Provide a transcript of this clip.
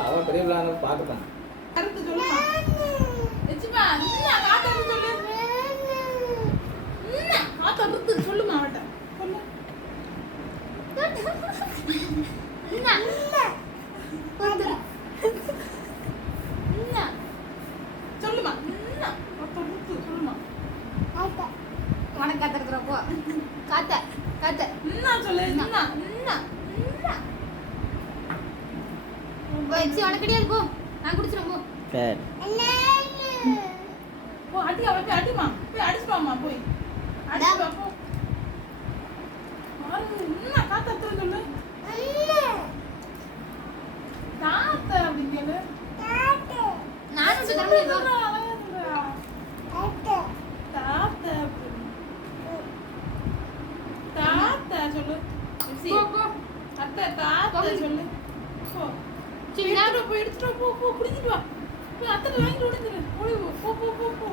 அவன் பெரிய பார்த்துட்டான். சொல்லுமா அவட்ட சொல்லுமா சொல்லுமா உனக்கு கத்துறப்போ காத்த காத்த சொல்லு வச்சு உனக்கு கிடையாது போ நான் குடிச்சிரும் போ சரி போ அடி அவ அடிமா போய் அடிச்சுப்பாமா போய் அடிச்சுப்பா போ என்ன காத்த சொல்லு தாத்த அப்படிங்கல நானும் சொல்றேன் தாத்த சொல்லு அத்தை தாத்த சொல்லு போ எடுத்துட்டு போ குடிச்சிட்டு வா அத்தை வாங்கி விடுங்க போ போ போ போ